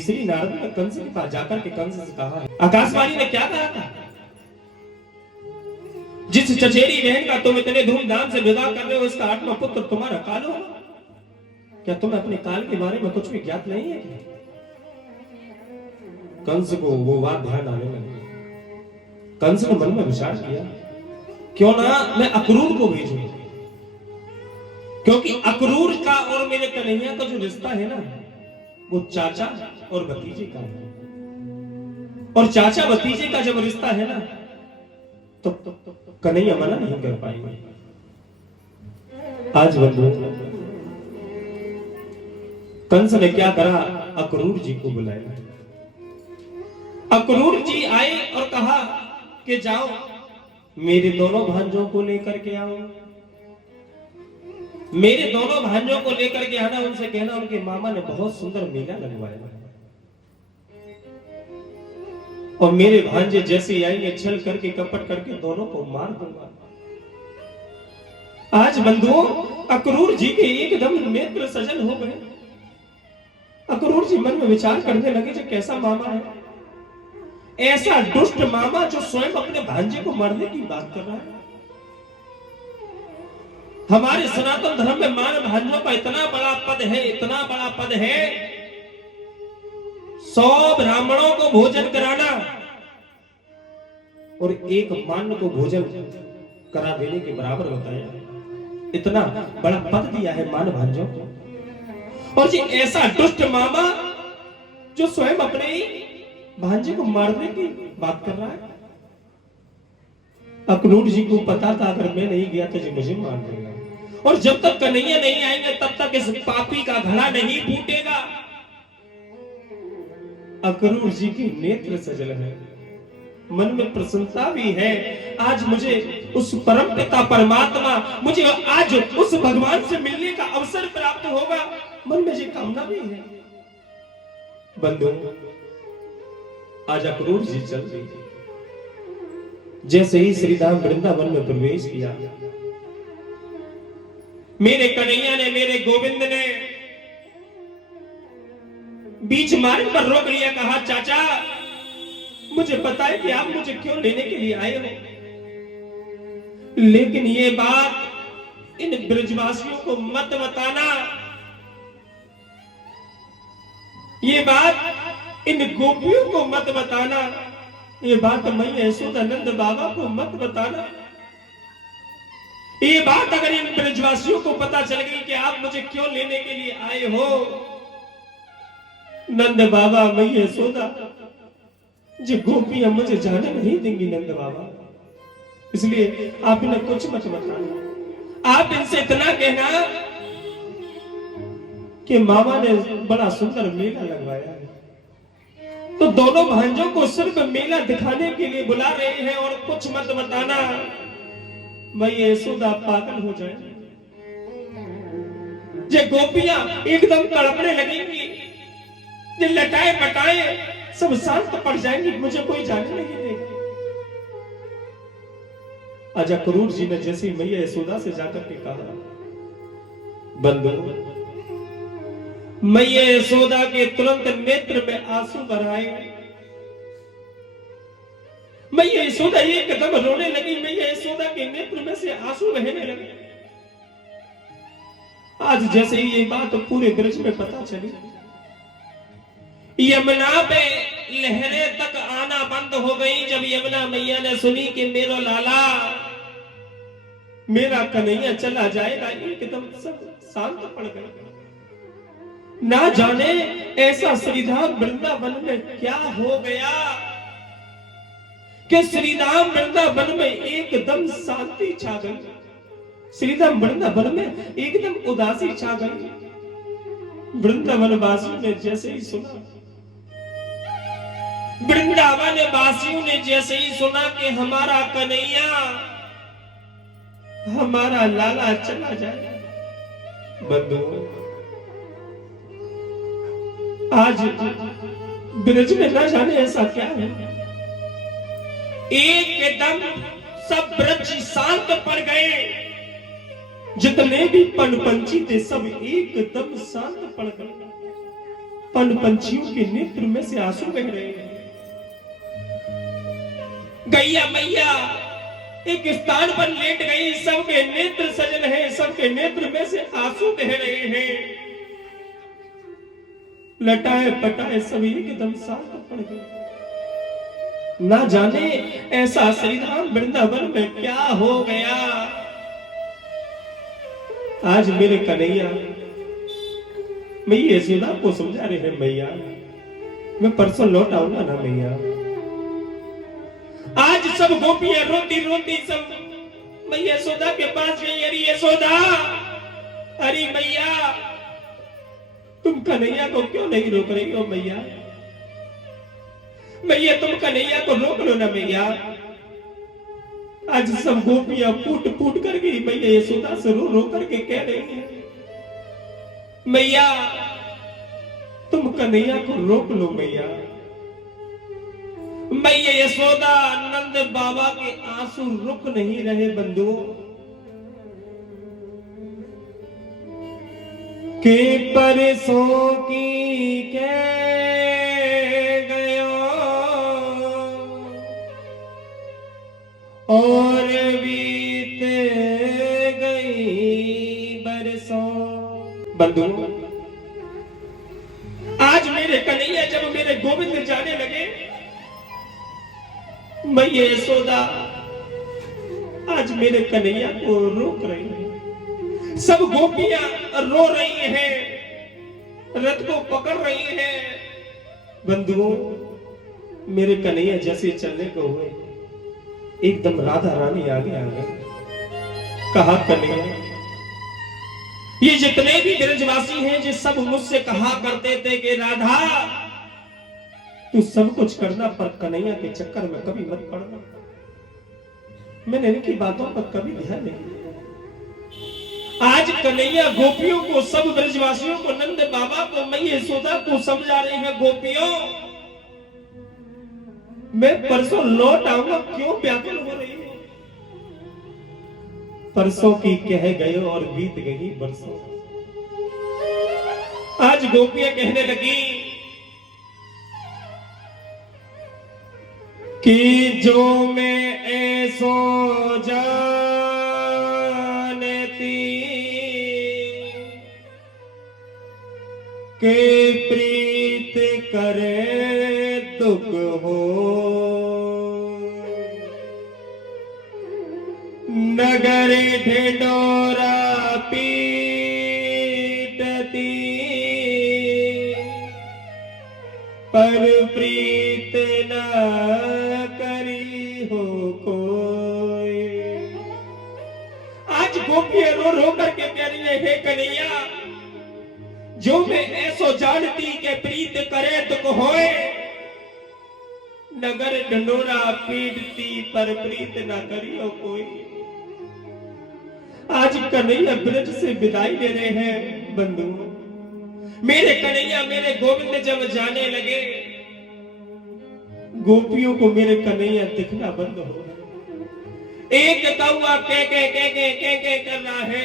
श्री नारद ने कंस के पास जाकर के कंस से कहा है, आकाशवाणी ने क्या कहा था? जिस चचेरी बहन का तुम इतने धूमधाम से विवाह कर रहे हो, उसका 8वां पुत्र तुम्हारा काल होगा। क्या तुम्हें अपने काल के बारे में कुछ भी ज्ञात नहीं है? कंस को वो बात ध्यान आने लगी। कंस ने मन में विचार किया, क्यों ना मैं अक्रूर को भेजूं, क्योंकि अक्रूर का और मेरे कन्हैया का जो रिश्ता है ना, वो चाचा और भतीजे का है। और चाचा भतीजे का जब रिश्ता है ना, तो कन्हैया मना नहीं कर पाएंगे। आज बंधु, कंस ने क्या करा, अक्रूर जी को बुलाया। अक्रूर जी आए और कहा कि जाओ मेरे दोनों भांजों को लेकर के आओ, मेरे दोनों भांजों को लेकर के आना, उनसे कहना उनके मामा ने बहुत सुंदर मेला लगवाया और मेरे भांजे जैसे आएंगे छल करके कपट करके दोनों को मार दूंगा। आज बंधुओं, अक्रूर जी के एकदम नेत्र सजल हो गए। अक्रूर जी मन में विचार करने लगे, जो कैसा मामा है, ऐसा दुष्ट मामा जो स्वयं अपने भांजे को मारने की बात कर रहा है। हमारे सनातन धर्म में मान भांजों का इतना बड़ा पद है, इतना बड़ा पद है, 100 ब्राह्मणों को भोजन कराना और एक मान को भोजन करा देने के बराबर होता है। इतना बड़ा पद दिया है मान भांजों को। और जी ऐसा दुष्ट मामा जो स्वयं अपने भांजे को मारने की बात कर रहा है। अक्रूर जी को पता था, अगर मैं नहीं गया तो जी मुझे मार देगा, और जब तक कन्हैया नहीं आएंगे तब तक इस पापी का घड़ा नहीं फूटेगा। अक्रूर जी की नेत्र सजल है, मन में प्रसन्नता भी है। आज मुझे उस परम पिता परमात्मा, मुझे आज उस भगवान से मिलने का अवसर प्राप्त होगा, मन में ये कामना भी है। बंधु, आज अक्रूर जी चल रही, जैसे ही श्री राम वृंदावन में प्रवेश किया, मेरे कन्हैया ने, मेरे गोविंद ने बीच मार्ग पर रोक लिया, कहा चाचा मुझे पता है कि आप मुझे क्यों लेने के लिए आए हो, लेकिन ये बात इन ब्रजवासियों को मत बताना, ये बात इन गोपियों को मत बताना, ये बात मैया यशोदानंद बाबा को मत बताना। ये बात अगर इन ब्रजवासियों को पता चल गई कि आप मुझे क्यों लेने के लिए आए हो, नंद बाबा, मैया यशोदा जी, गोपियां मुझे जाने नहीं देंगी नंद बाबा, इसलिए आप इन्हें कुछ मत बताना। आप इनसे इतना कहना कि मामा ने बड़ा सुंदर मेला लगवाया है, तो दोनों भांजों को सिर्फ मेला दिखाने के लिए बुला रहे हैं, और कुछ मत बताना, मैया यशोदा पागल हो जाए। ये गोपियां एकदम तड़पने लगेंगी, ये लटाए पटाए सब शांत पड़ जाएंगी, मुझे कोई जाने नहीं देगा। आज अक्रूर जी ने जैसे मैया यशोदा से जाकर के कहा, बंधु, मैया यशोदा के तुरंत नेत्र में आंसू भर आए। मैया यशोदा एकदम रोने लगी, मैया यशोदा के नेत्र में से आंसू बहने लगे। आज जैसे ही ये बात पूरे ब्रज में पता चली, यमुना पे लहरें तक आना बंद हो गई। जब यमुना मैया ने सुनी कि मेरा लाला, मेरा कन्हैया चला जाएगा, एकदम सब शांत पड़ गए। ना जाने ऐसा श्रीधाम वृंदावन में क्या हो गया कि श्रीधाम वृंदावन में एकदम शांति छा गई, श्रीधाम वृंदावन में एकदम उदासी छा गई। वृंदावन वासियों ने जैसे ही सुना, वृंदावन वासियों ने जैसे ही सुना कि हमारा कन्हैया, हमारा लाला चला जाए, बंधु आज ब्रज में न जाने ऐसा क्या है, एकदम सब ब्रज शांत पड़ गए। जितने भी पंछी थे सब एकदम शांत पड़ गए। पन पंछियों के नेत्र में से आंसू बह रहे हैं। गैया मैया एक स्थान पर लेट गई, सबके नेत्र सजल हैं, सबके नेत्र में से आंसू बह रहे हैं। लटाए पटाए सभी एकदम शांत पड़ गए। ना जाने ऐसा श्रीधाम वृंदावन में क्या हो गया। आज मेरे कन्हैया मैया यशोदा को समझा रहे हैं, मैया मैं परसों लौट आऊंगा ना मैया। आज सब गोपियां रोती रोती सब मैया यशोदा के पास गई। अरे यशोदा, अरे मैया तुम कन्हैया को क्यों नहीं रोक रही हो मैया? मैया तुम कन्हैया को रोक लो ना मैया। आज सब गोपियां फूट फूट कर गई मैया यशोदा से रो रो करके कह रही है, मैया तुम कन्हैया को रोक लो मैया। मैया यशोदा नंद बाबा के आंसू रुक नहीं रहे बंधुओं। के परसों की कह गया और बीत गई बरसों। बंधुओं, आज मेरे कन्हैया जब मेरे गोविंद जाने लगे, मैया यशोदा आज मेरे कन्हैया को रोक रही है। सब गोपियां रो रही हैं, रथ को पकड़ रही हैं। बंधुओं, मेरे कन्हैया जैसे चलने को हुए, एकदम राधा रानी आगे आ गई। कहा कन्हैया, ये जितने भी ब्रजवासी हैं जो सब मुझसे कहा करते थे कि राधा तू सब कुछ करना पर कन्हैया के चक्कर में कभी मत पड़ना। मैंने इनकी बातों पर कभी ध्यान नहीं दिया। आज कन्हैया गोपियों को, सब ब्रजवासियों को, नंद बाबा को, मैया यशोदा को समझा रही है, गोपियों मैं परसों लौट आऊंगा, क्यों व्याकुल हो रही हो? परसों की कह गए और बीत गई बरसों। आज गोपियां कहने लगी कि जो मैं ऐसो जानती के प्रीत करे दुख हो, नगर ढिंढोरा पीटती पर प्रीत न करी हो कोई। आज गोपियां रो रो करके कह रही है, हे कन्हैया जो मैं ऐसो जानती के प्रीत करे दुख होए, नगर ढंढोरा पीटती पर प्रीत न करियो कोई। आज कन्हैया ब्रज से विदाई ले रहे हैं बंधुओं। मेरे कन्हैया, मेरे गोविंद जब जाने लगे, गोपियों को मेरे कन्हैया दिखना बंद हो गया। एक कौआ के कर रहा है,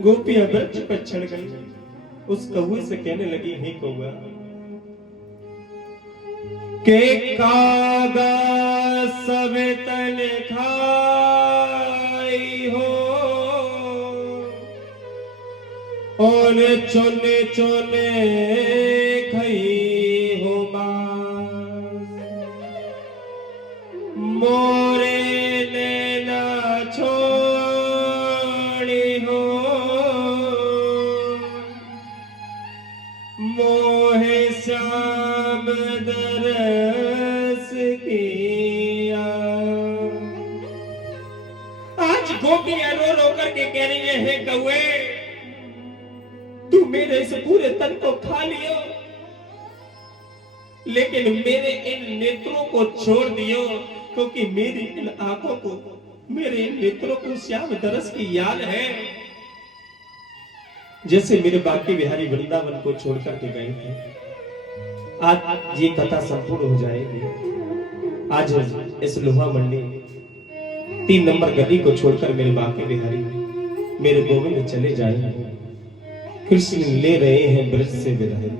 गोपियां वृक्ष पर चढ़ गई। उस कौए से कहने लगी, हे कौआ के कागा सब तन खाई हो और चुन चुन खई हो मांस, मोरे ने ना छोड़ी हो मोहे श्याम दरस किया। आज गोपियां रो रो करके कह रही है, हे कौए तू मेरे इस पूरे तन को खा लियो, लेकिन मेरे इन नेत्रों को छोड़ दियो, क्योंकि मेरी इन आंखों को, मेरे इन नेत्रों को श्याम दरस की याद है। जैसे मेरे बाकी बिहारी वृंदावन को छोड़कर के गए थे। आज ये कथा संपूर्ण हो जाएगी। आज इस लोहा मंडी 3 नंबर गली को छोड़कर मेरे बाकी बिहारी, मेरे गोविंद चले जाएंगे। कृष्ण ले रहे हैं ब्रज से विदाई।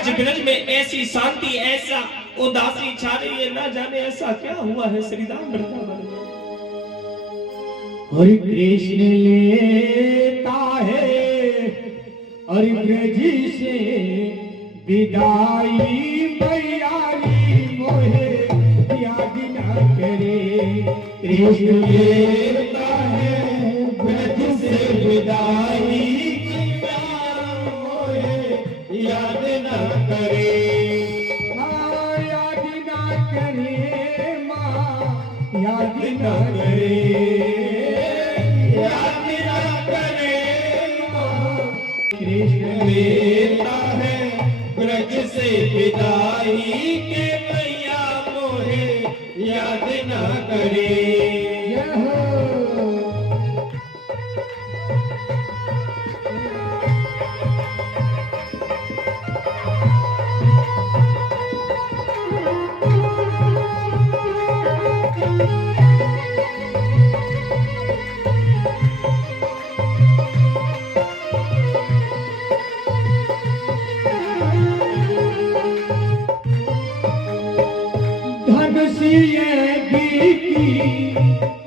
आज ब्रज में ऐसी शांति, ऐसा उदासी छा रही है, ना जाने ऐसा क्या हुआ है श्री राम वृंदावन में। हरि कृष्ण लेता है और ब्रज से विदाई, मैयारी मोहे याद न करे। कृष्ण लेता है ब्रज से विदाई, मोहे याद न करे। याद न करे माँ, याद न करे, याद न करे माँ। कृष्ण लेता है ब्रज से विदाई, के मैया मोहे याद न करे।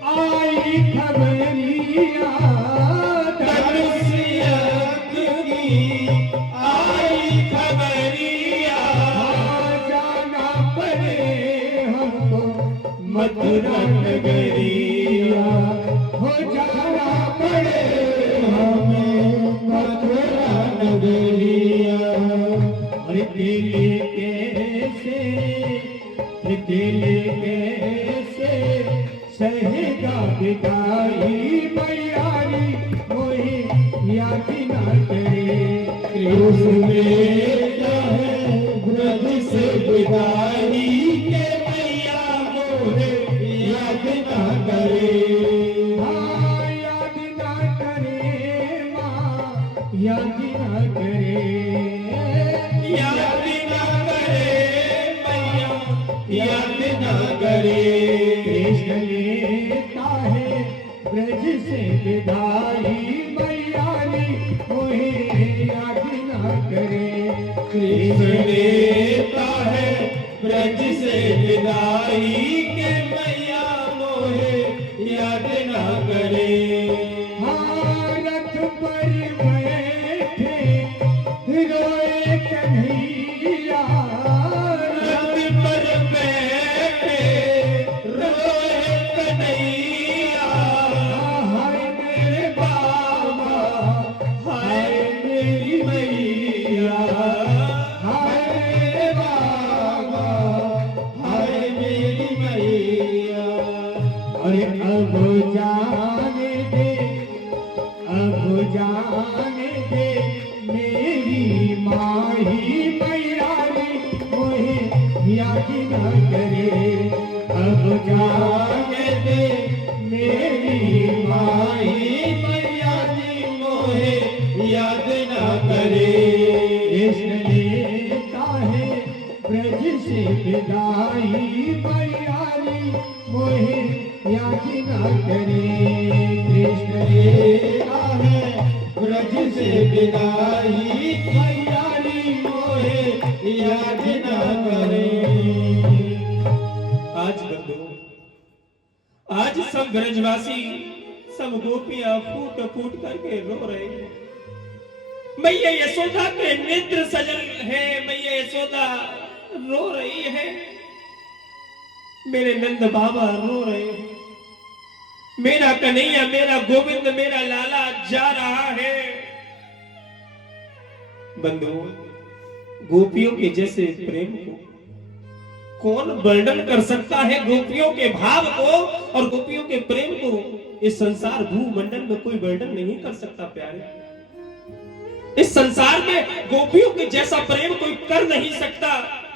आई खबरिया, आई खबरिया, जाना पड़े हमको मथुरा नगरिया, हो जाना पड़े हमें मथुरा नगरिया। अरे दिल कैसे, दिल कैसे सहेगा विदाई, मैयारी मोहे याद न करे। कृष्ण लेता है ब्रज से विदाई, के मैया मोहे याद न करे। हाँ याद न करे माँ, याद न करे, याद न करे मैया, याद न करे। कृष्ण लेता है ब्रज से विदाई, मैयारी मोहे याद न करे। कृष्ण लेता है ब्रज से विदाई, के मैया मोहे याद न करे। हाँ रथ पर बैठे रोए कन्हैया, रथ पर बैठे रोए कन्हैया। हाय मेरे बाबा, हाय मेरी मैया, हाय मेरे बाबा, हाय मेरी मैया। अरे अब जाने दे, अब जाने दे मेरी माही, मैयारी मोहे याद न करे। अब जाने दे मेरी माही, मैयारी मोहे याद न करे। कृष्ण लेता है ब्रज से विदाई, मैयारी मोहे याद न करे। कृष्ण लेता है ब्रज से विदाई, मैयारी मोहे याद न करे। आज बंधुओं, आज सब ब्रजवासी, सब गोपियां फूट फूट करके रो रहे हैं। मैया यशोदा के नेत्र सजल है, मैया यशोदा रो रही है, मेरे नंद बाबा रो रहे हैं, मेरा कन्हैया, मेरा गोविंद, मेरा लाला जा रहा है। बंधुओं, गोपियों के जैसे प्रेम को कौन वर्णन कर सकता है? गोपियों के भाव को और गोपियों के प्रेम को इस संसार भूमंडल में कोई वर्णन नहीं कर सकता प्यारे। इस संसार में गोपियों के जैसा प्रेम कोई कर नहीं सकता।